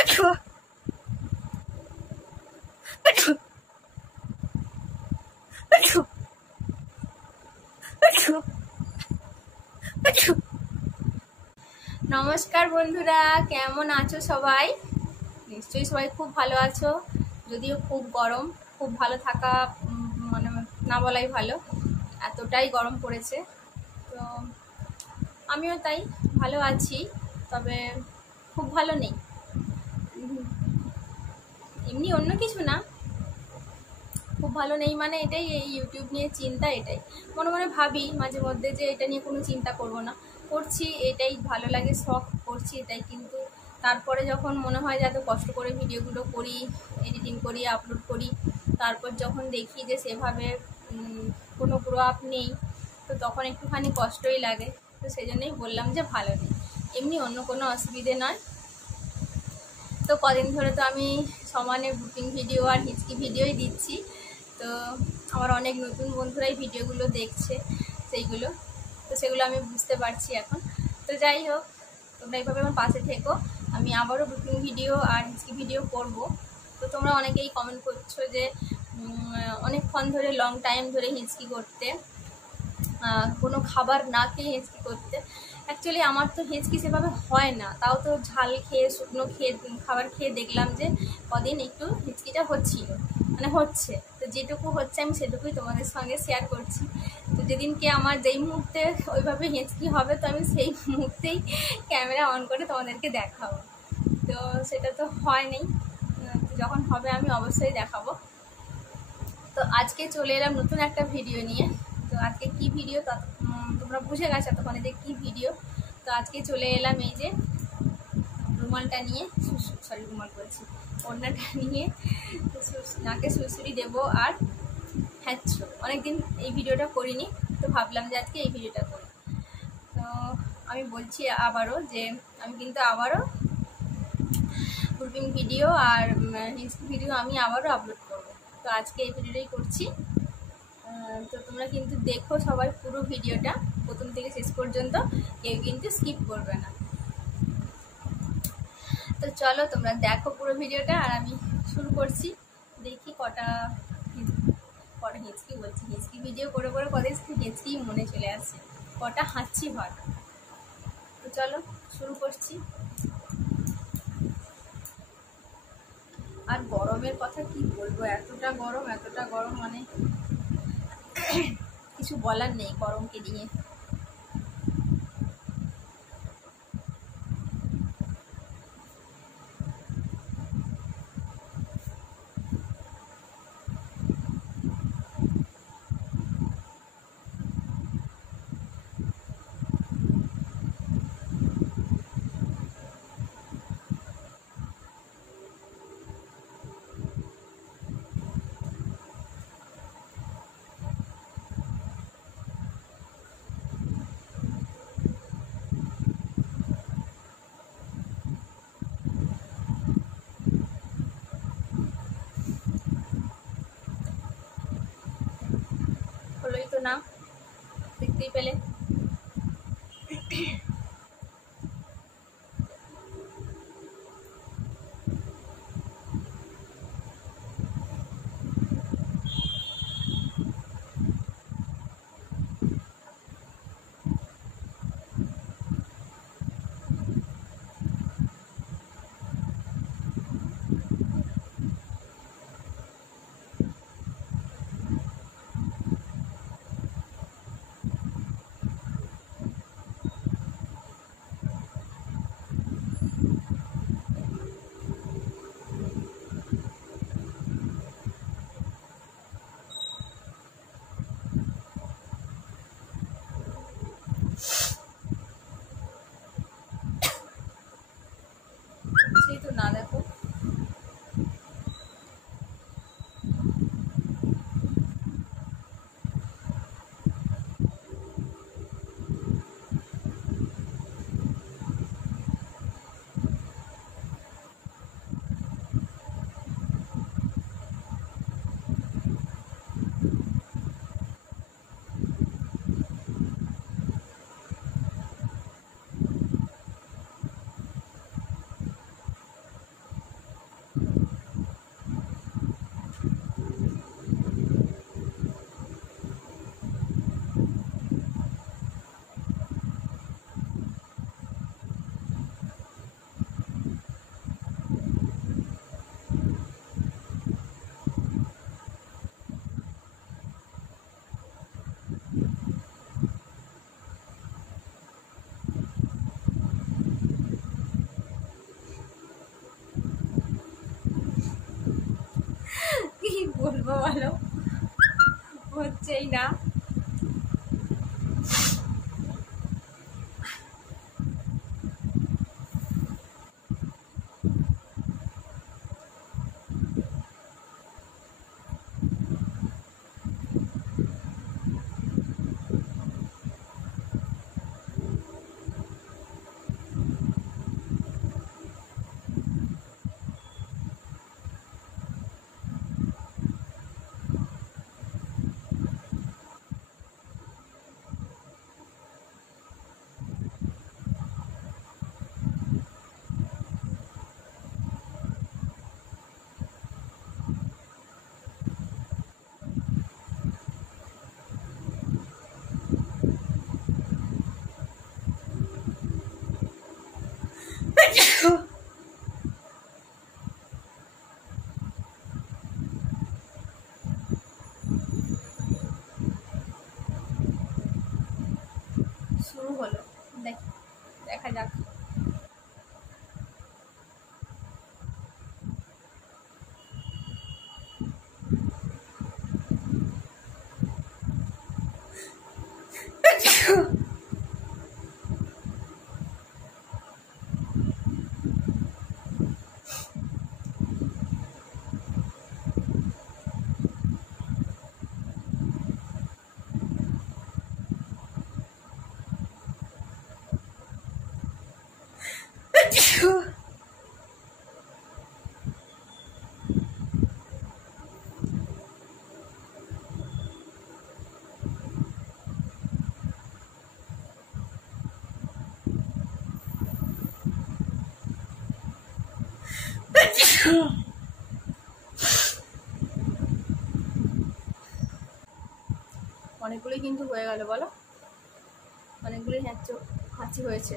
আচ্ছা আচ্ছা আচ্ছা আচ্ছা আচ্ছা। নমস্কার বন্ধুরা, কেমন আছো সবাই? নিশ্চয়ই সবাই খুব ভালো আছো। যদিও খুব গরম, খুব ভালো থাকা মানে না বলাই ভালো, এতটাই গরম পড়েছে। তো আমিও তাই ভালো আছি, তবে খুব ভালো নেই। এমনি অন্য কিছু না, খুব ভালো নেই মানে এটাই, এই ইউটিউব নিয়ে চিন্তা। এটাই মনে মনে ভাবি মাঝে মধ্যে যে এটা নিয়ে কোনো চিন্তা করব না, করছি এটাই ভালো লাগে, শখ করছি এটাই। কিন্তু তারপরে যখন মনে হয় যে এত কষ্ট করে ভিডিওগুলো করি, এডিটিং করি, আপলোড করি, তারপর যখন দেখি যে সেভাবে কোনো গ্রো আপ নেই, তো তখন একটুখানি কষ্টই লাগে। তো সেই জন্যই বললাম যে ভালো নেই, এমনি অন্য কোনো অসুবিধে নয়। তো কদিন ধরে তো আমি সমানে বুকিং ভিডিও আর হিচকি ভিডিওই দিচ্ছি। তো আমার অনেক নতুন বন্ধুরাই ভিডিওগুলো দেখছে সেইগুলো, তো সেগুলো আমি বুঝতে পারছি এখন। তো যাই হোক, তোমরা এইভাবে আমার পাশে থেকো, আমি আবারও বুকিং ভিডিও আর হিচকি ভিডিও করব। তো তোমরা অনেকেই কমেন্ট করছো যে অনেকক্ষণ ধরে, লং টাইম ধরে হিচকি করতে, কোনো খাবার না খেয়ে হেঁচকি করতে। অ্যাকচুয়ালি আমার তো হেঁচকি সেভাবে হয় না, তাও তো ঝাল খেয়ে, শুকনো খেয়ে, খাবার খেয়ে দেখলাম যে কদিন একটু হেঁচকিটা হচ্ছিল, মানে হচ্ছে। তো যেটুকু হচ্ছে আমি সেটুকুই তোমাদের সঙ্গে শেয়ার করছি। তো যেদিনকে আমার যেই মুহূর্তে ওইভাবে হেঁচকি হবে, তো আমি সেই মুহূর্তেই ক্যামেরা অন করে তোমাদেরকে দেখাবো। তো সেটা তো হয়নি, যখন হবে আমি অবশ্যই দেখাবো। তো আজকে চলে এলাম নতুন একটা ভিডিও নিয়ে। তো আজকে কি ভিডিও তোমরা বুঝে গেছো এতক্ষণে যে কি ভিডিও। তো আজকে চলে এলাম এই যে রুমালটা নিয়ে, রুমাল বলছি, ওড়নাটা নিয়ে নাকে সুড়সুড়ি দেবো আর হ্যাঁচো। অনেকদিন এই ভিডিওটা করিনি, তো ভাবলাম যে আজকে এই ভিডিওটা করি। তো আমি বলছি আবারও যে আমি কিন্তু আবারও গ্রুপিং ভিডিও আর ভিডিও আমি আবারও আপলোড করবো। তো আজকে এই ভিডিওটাই করছি। তো তোমরা কিন্তু দেখো সবাই পুরো ভিডিওটা প্রথম থেকে শেষ পর্যন্ত, কেউ কিন্তু স্কিপ করবে না। তো চলো তোমরা দেখো পুরো ভিডিওটা, আর আমি শুরু করছি। দেখি কটা হেঁচকি বলছি, হেঁচকি ভিডিও করে করে কদিন হেঁচকি মনে চলে আসছে, কটা হাঁচছি হয়। তো চলো শুরু করছি। আর গরমের কথা কি বলবো, এতটা গরম মানে কিছু বলার নেই গরমকে নিয়ে। হলোই তো না, দেখতেই পেলে। সেই তো না, দেখো বলবো বলো, হচ্ছেই না। শুরু হলো, দেখা যাক। অনেকগুলোই কিন্তু হয়ে গেল বলো, অনেকগুলোই হাঁচি হয়েছে।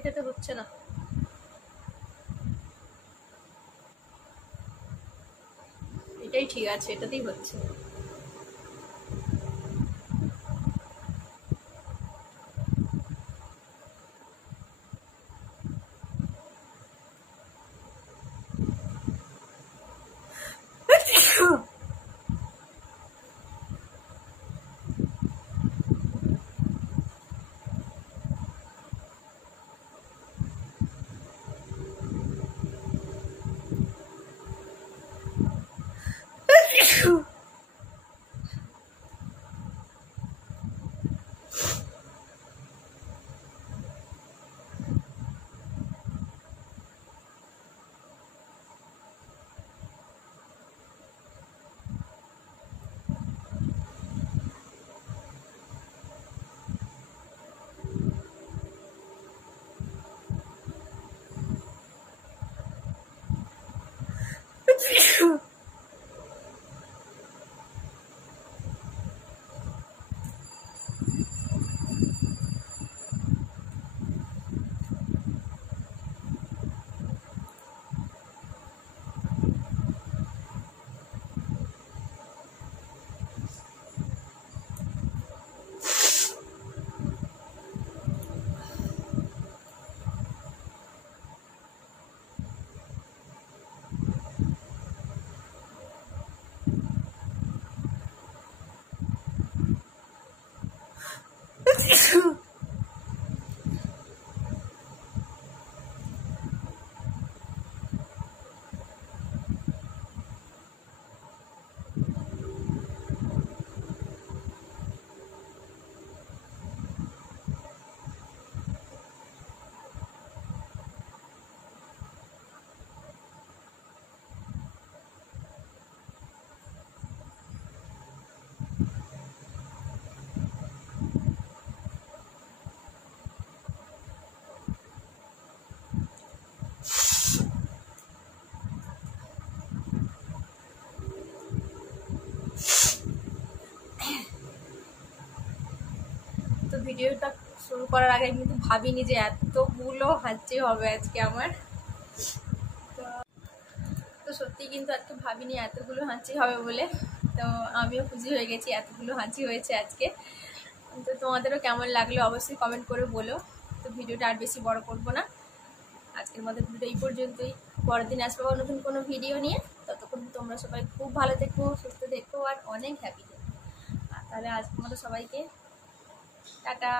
এটাতে হচ্ছে না। এটাই ঠিক আছে, এটাতেই হচ্ছে। তো ভিডিওটা শুরু করার আগে কিন্তু ভাবিনি যে এতগুলো হাঁচি হবে আজকে আমার। তো সত্যি কিন্তু আজকে ভাবিনি এতগুলো হাঁচি হবে বলে। তো আমিও খুশি হয়ে গেছি, এতগুলো হাঁচি হয়েছে আজকে। তো তোমাদেরও কেমন লাগলো অবশ্যই কমেন্ট করে বলো। তো ভিডিওটা আর বেশি বড় করব না, আজকের মধ্যে ভিডিও এই পর্যন্তই। পরের দিন আসবো নতুন কোনো ভিডিও নিয়ে। ততক্ষণ তোমরা সবাই খুব ভালো থেকো, সুস্থ থেকো আর অনেক হ্যাপি থেকো। তাহলে আজকের মতো সবাইকে টাটা।